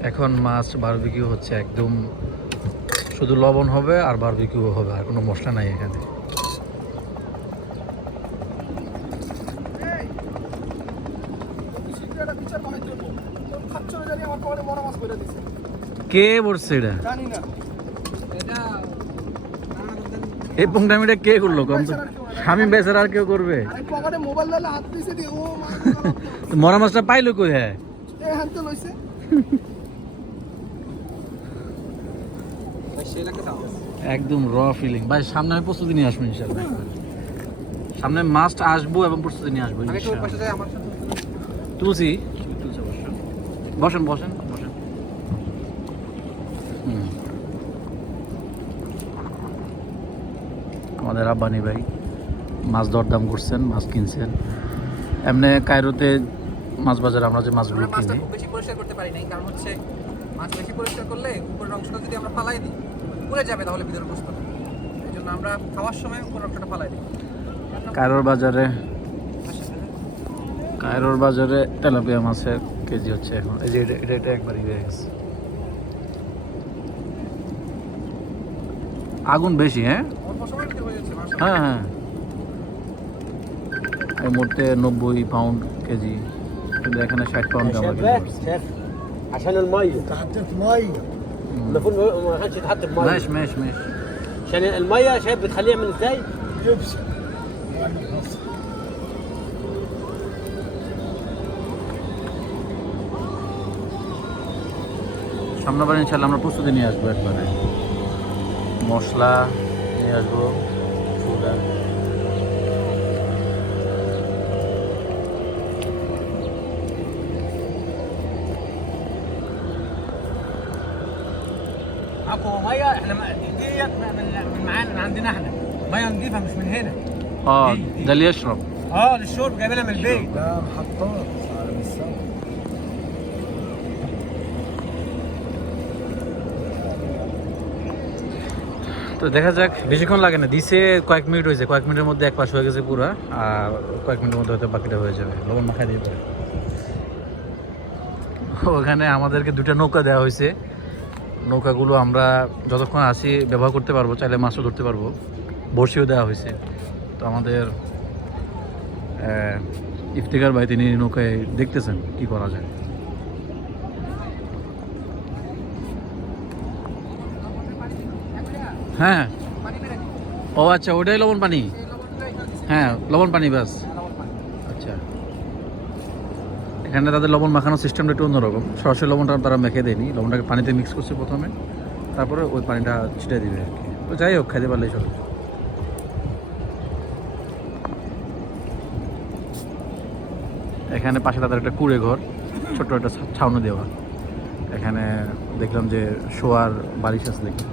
এখন মাছ বারবিকিউ হচ্ছে একদম শুধু লবণ হবে আর বারবিকিউ হবে আর কোনো মশলা নাই এখানে। কে বলছে এটা? এই পোংটামিটা কে করল? কম স্বামী বেচার আর কেউ করবে? মরা মাছটা পাইলো কই হ্যাঁ একদম র ফিলিং ভাই সামনে আমি প্রস্তুতি নিয়ে আসব ইনশাল্লাহ সামনে মাছটা আসব এবং প্রস্তুতি নিয়ে আসব তুলসি? বসেন। বসেন বসেন। আমাদের আব্বানি ভাই মাছ দরদাম করছেন মাছ কিনছেন। এমনি কায়রোতে মাছ বাজারে আমরা যে মাছগুলো কিনি। বেশি পরিষ্কার করতে পারি নাই কারণ হচ্ছে মাছ বেশি পরিষ্কার করলে উপরের অংশটা যদি আমরা ফালাই দিই উড়ে যাবে তাহলে ভিতরে এই জন্য আমরা খাওয়ার সময় ফালাই দিই। কায়রোর বাজারে কায়রোর বাজারে তেলাপিয়া মাছের কেজি হচ্ছে এখন। এই যে এটা এটা একবারই ইয়ে হয়ে গেছে। আগুন বেশি হ্যাঁ? হ্যাঁ হ্যাঁ এই মুহূর্তে নব্বই পাউন্ড কেজি। কিন্তু এখানে ষাট পাউন্ড দাম আসলে কিনতে بقى পারছি। شايف عشان الميه হাতে ময় হুম। المفروض ما كانش يتحط بميه মেশ মেশ মেশ عشان الميه شايف بتخليه يعمل ازاي يبس সামনেবার ইনশাল্লাহ আমরা প্রস্তুতি নিয়ে আসবো একবারে মশলা নিয়ে আসবো চুলা اقوى ميه احنا ما- ديت من من معانا من عندنا احنا ميه نضيفه مش من هنا اه ده اللي يشرب اه للشرب جايبينها من البيت ده محطات على السما তো দেখা যাক বেশিক্ষণ লাগে না দিছে কয়েক মিনিট হয়েছে কয়েক মিনিটের মধ্যে এক পাশ হয়ে গেছে পুরো আর কয়েক মিনিটের মধ্যে হয়তো বাকিটা হয়ে যাবে লবণ মাখাই দিয়ে পারে ওখানে আমাদেরকে দুটা নৌকা দেওয়া হয়েছে নৌকাগুলো আমরা যতক্ষণ আসি ব্যবহার করতে পারব, চাইলে মাছও ধরতে পারব। বড়শিও দেওয়া হয়েছে। তো আমাদের ইফতিকার ভাই তিনি নৌকায় দেখতেছেন কি করা যায়। হ্যাঁ দিই ও আচ্ছা ওটাই লবণ পানি? হ্যাঁ লবণ পানি পানি আচ্ছা। এখানে তাদের লবণ মাখানোর সিস্টেমটা একটু অন্যরকম। সরাসরি লবণটা তারা মেখে দেয়নি। লবণটাকে পানিতে মিক্স করছে প্রথমে। তারপরে ওই পানিটা ছিটে দিবে আর কি। তো যাই হোক খাইতে পারলেই চলে। এখানে পাশে তাদের একটা কুড়ে ঘর, ছোট্ট একটা ছাউনি দেওয়া। এখানে দেখলাম যে শোয়ার বালিশ আছে দেখি